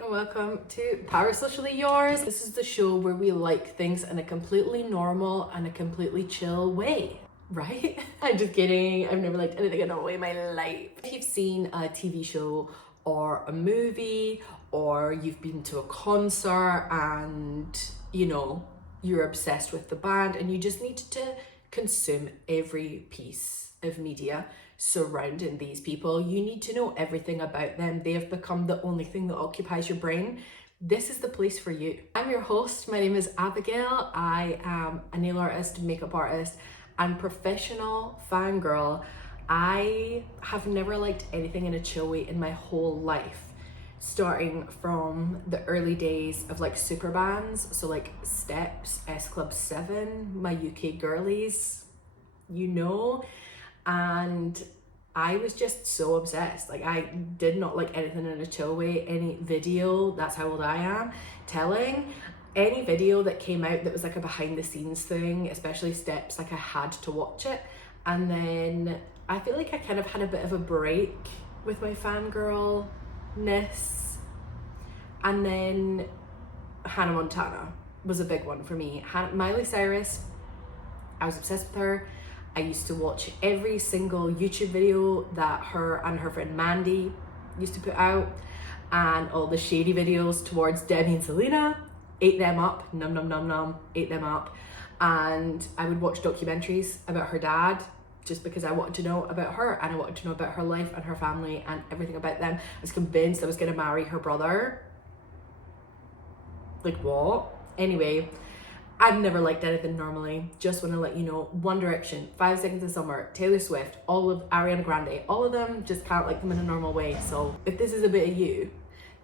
and welcome to Parasocially Yours. This is the show where we like things in a completely normal and a completely chill way, right? I'm just kidding. I've never liked anything in a normal way in my life. If you've seen a TV show or a movie, or you've been to a concert and, you know, you're obsessed with the band and you just need to consume every piece of media surrounding these people. You need to know everything about them. They have become the only thing that occupies your brain. This is the place for you. I'm your host. My name is Abigail. I am a nail artist, makeup artist, and professional fangirl. I have never liked anything in a chill way in my whole life. Starting from the early days of like super bands, so like Steps, S Club 7, my UK girlies, you know, and I was just so obsessed. Like, I did not like anything in a chill way. Any video, that's how old I am, telling, any video that came out that was like a behind the scenes thing, especially Steps, like I had to watch it. And then I feel like I kind of had a bit of a break with my fangirl ness, and then Hannah Montana was a big one for me. Miley Cyrus, I was obsessed with her. I used to watch every single YouTube video that her and her friend Mandy used to put out, and all the shady videos towards Debbie and Selena. Ate them up, num num num num, ate them up. And I would watch documentaries about her dad, just because I wanted to know about her and I wanted to know about her life and her family and everything about them. I was convinced I was going to marry her brother. Like, what? Anyway, I've never liked anything normally. Just want to let you know, One Direction, 5 Seconds of Summer, Taylor Swift, all of Ariana Grande, all of them, just can't like them in a normal way. So if this is a bit of you,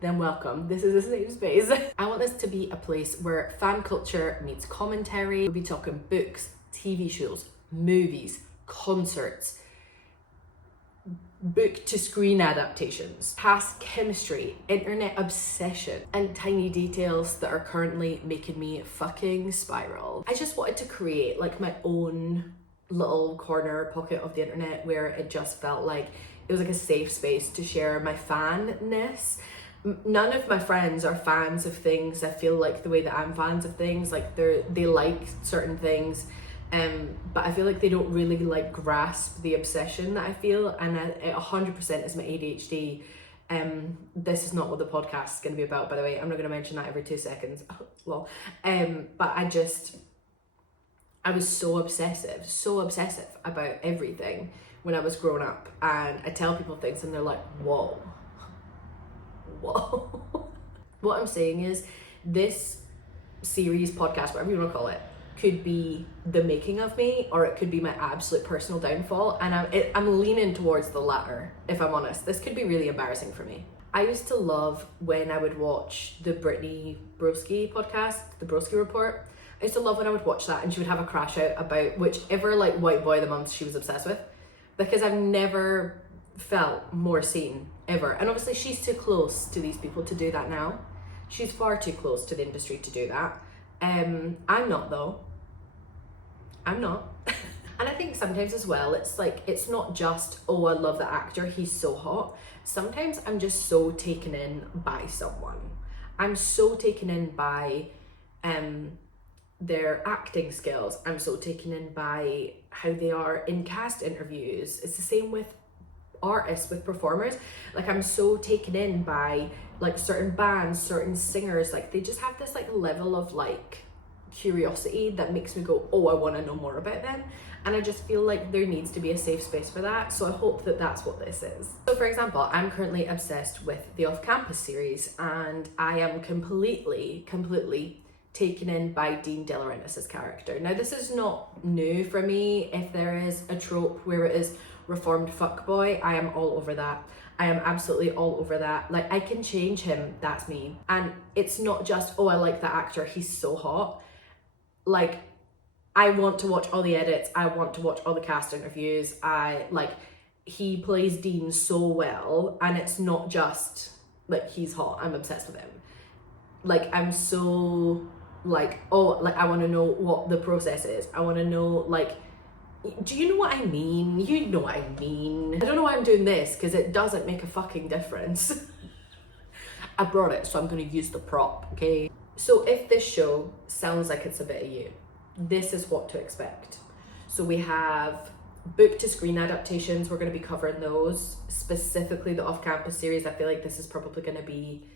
then welcome. This is a safe space. I want this to be a place where fan culture meets commentary. We'll be talking books, TV shows, movies, concerts, book to screen adaptations, past chemistry, internet obsession, and tiny details that are currently making me fucking spiral. I just wanted to create like my own little corner pocket of the internet where it just felt like it was like a safe space to share my fanness. None of my friends are fans of things, I feel like, the way that I'm fans of things. Like, they like certain things, but I feel like they don't really like grasp the obsession that I feel, and it 100% is my ADHD. This is not what the podcast is going to be about, by the way. I'm not going to mention that every 2 seconds. Lol. But I was so obsessive about everything when I was growing up, and I tell people things and they're like, whoa. What I'm saying is, this series, podcast, whatever you want to call it, could be the making of me, or it could be my absolute personal downfall, and I'm leaning towards the latter, if I'm honest. This could be really embarrassing for me. I used to love when I would watch the Brittany Broski podcast, the Broski Report. I used to love when I would watch that and she would have a crash out about whichever like white boy of the month she was obsessed with, because I've never felt more seen ever. And obviously she's too close to these people to do that now. She's far too close to the industry to do that. I'm not though. I'm not. And I think sometimes as well, it's like, it's not just, oh, I love the actor, he's so hot. Sometimes I'm just so taken in by someone. I'm so taken in by their acting skills. I'm so taken in by how they are in cast interviews. It's the same with artists, with performers. Like, I'm so taken in by like certain bands, certain singers. Like, they just have this like level of like curiosity that makes me go, oh, I want to know more about them. And I just feel like there needs to be a safe space for that. So I hope that that's what this is. So for example, I'm currently obsessed with the Off Campus series, and I am completely taken in by Dean De Laurentiis' character. Now, this is not new for me. If there is a trope where it is reformed fuckboy, I am all over that. I am absolutely all over that. Like, I can change him, that's me. And it's not just, oh, I like that actor, he's so hot. Like, I want to watch all the edits, I want to watch all the cast interviews. He plays Dean so well, and it's not just like he's hot, I'm obsessed with him. Like, I'm so like, oh, like, I want to know what the process is. I want to know, like, do you know what I mean? You know what I mean. I don't know why I'm doing this, because it doesn't make a fucking difference. I brought it, so I'm going to use the prop, okay? So if this show sounds like it's a bit of you, this is what to expect. So we have book to screen adaptations. We're going to be covering those, specifically the off-campus series. I feel like this is probably going to be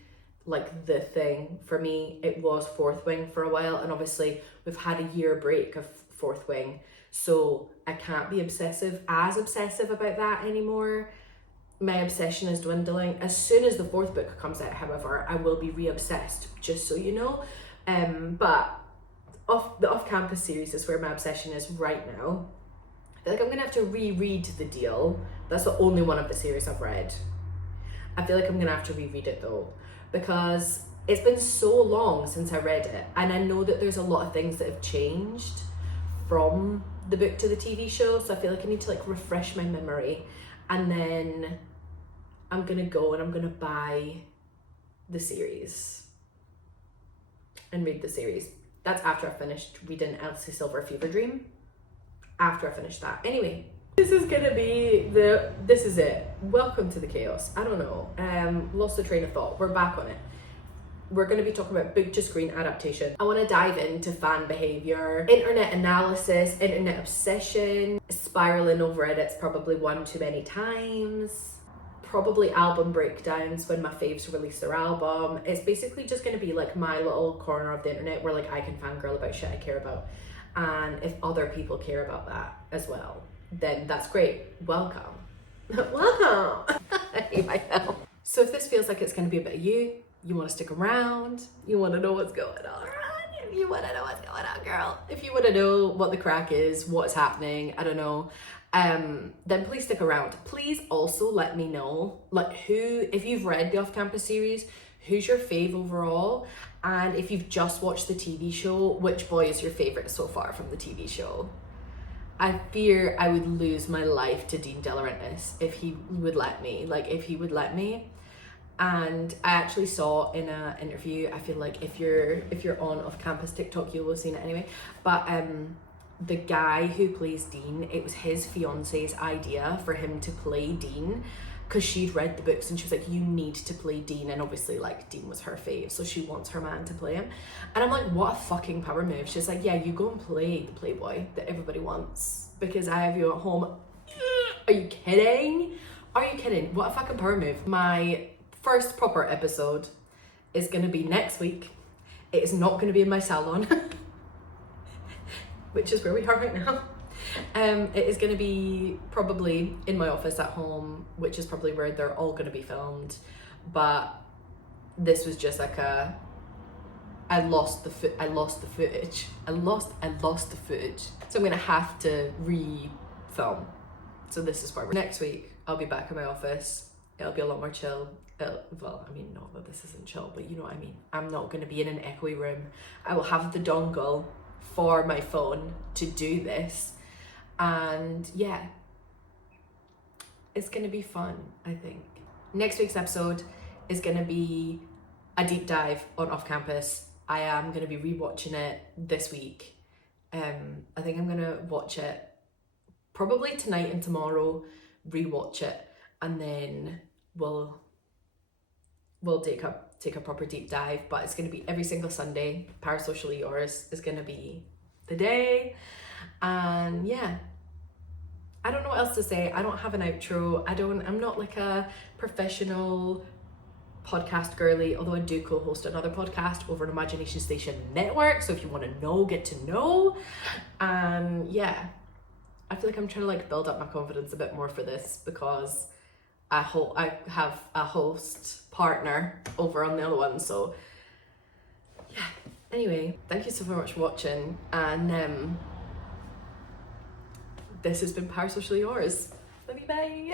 like the thing for me. It was Fourth Wing for a while, and obviously we've had a year break of Fourth Wing, so I can't be as obsessive about that anymore. My obsession is dwindling. As soon as the fourth book comes out, however, I will be re-obsessed, just so you know. But the off-campus series is where my obsession is right now. I feel like I'm gonna have to reread The Deal. That's the only one of the series I've read. I feel like I'm gonna have to reread it though, because it's been so long since I read it, and I know that there's a lot of things that have changed from the book to the TV show, so I feel like I need to like refresh my memory, and then I'm gonna go and I'm gonna buy the series and read the series. That's after I finished reading Elsie Silver Fever Dream. After I finish that. Anyway, this is it. Welcome to the chaos. I don't know. Lost the train of thought. We're back on it. We're going to be talking about book to screen adaptation. I want to dive into fan behavior, internet analysis, internet obsession, spiraling over edits probably one too many times, probably album breakdowns when my faves release their album. It's basically just going to be like my little corner of the internet where like I can fangirl about shit I care about. And if other people care about that as well, then that's great. Welcome. Welcome. I hate myself. So if this feels like it's going to be a bit of you want to stick around, you want to know what's going on, if you want to know what's going on, girl, if you want to know what the crack is, what's happening, I don't know, then please stick around. Please also let me know, like, if you've read the off-campus series, who's your fave overall? And if you've just watched the TV show, which boy is your favorite so far from the TV show? I fear I would lose my life to Dean De Laurentiis if he would let me. And I actually saw in an interview, I feel like if you're on off-campus TikTok, you will have seen it anyway, but the guy who plays Dean, it was his fiance's idea for him to play Dean, because she'd read the books and she was like, you need to play Dean, and obviously like Dean was her fave, so she wants her man to play him. And I'm like, what a fucking power move. She's like, yeah, you go and play the playboy that everybody wants because I have you at home. Are you kidding? What a fucking power move. My first proper episode is gonna be next week. It is not gonna be in my salon, which is where we are right now. It is going to be probably in my office at home, which is probably where they're all going to be filmed. But this was just like I lost the footage. So I'm going to have to re-film. So this is where next week I'll be back in my office. It'll be a lot more chill. Well, I mean, not that this isn't chill, but you know what I mean. I'm not going to be in an echoey room. I will have the dongle for my phone to do this. And yeah, it's gonna be fun, I think. Next week's episode is gonna be a deep dive on off-campus. I am gonna be rewatching it this week. I think I'm gonna watch it probably tonight and tomorrow, rewatch it, and then we'll take a proper deep dive. But it's gonna be every single Sunday. Parasocially Yours is gonna be the day. And yeah, I don't know what else to say. I don't have an outro. I'm not like a professional podcast girly, although I do co-host another podcast over on Imagination Station Network. So if you want to know, get to know. Yeah, I feel like I'm trying to like build up my confidence a bit more for this, because I have a host partner over on the other one. So yeah, anyway, thank you so very much for watching, and this has been Parasocially Yours. Love you, bye.